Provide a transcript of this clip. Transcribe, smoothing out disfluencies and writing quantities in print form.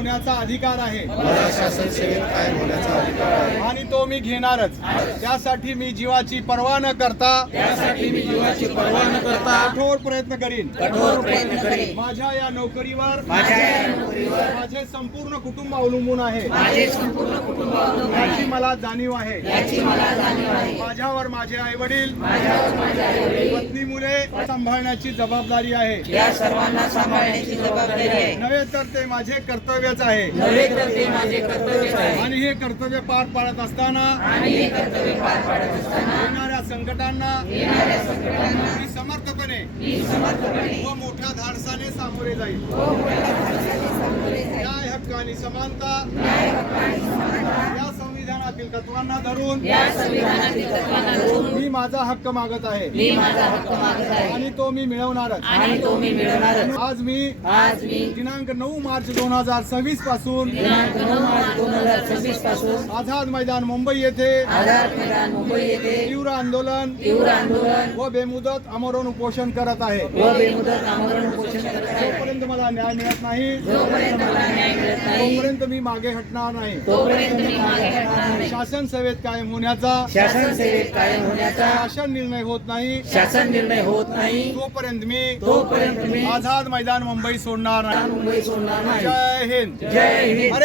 होण्याचा अधिकार आहे मला शासन सेवेत कायम होण्याचा अधिकार आहे आणि तो मी घेणारच। त्यासाठी मी जीवाची पर्वा न करता कठोर प्रयत्न करीन। माझ्या या नोकरीवर माझे संपूर्ण कुटुंब अवलंबून आहे याची मला जाणीव आहे। माझ्यावर माझे आई वडील पत्नी मुले सांभाळण्याची जबाबदारी आहे। या सर्वांना सांभाळण्याची जबाबदारी आहे। नव्हे तर ते माझे कर्तव्यच आहे आणि हे कर्तव्य पार पाडत असताना येणाऱ्या संकटांना मी समर्थपणे व मोठ्या धाडसाने सामोरे जाईल। न्याय हक्क आणि समानता या संविधानातील तत्वांना धरून मी माझा हक्क मागत आहे आणि तो मी मिळवणारच। आज मी दिनांक 9 मार्च 2026 पासून आझाद मैदान मुंबई येथे तीव्र आंदोलन व बेमुदत आमरण उपोषण करत आहे। जोपर्यंत मला न्याय मिळत नाही तोपर्यंत मी मागे हटणार नाही। शासन सेवेत कायम होण्याचा शासन निर्णय होत नाही तोपर्यंत मी आझाद मैदान मुंबई सोडणार नाही। जय हिंद।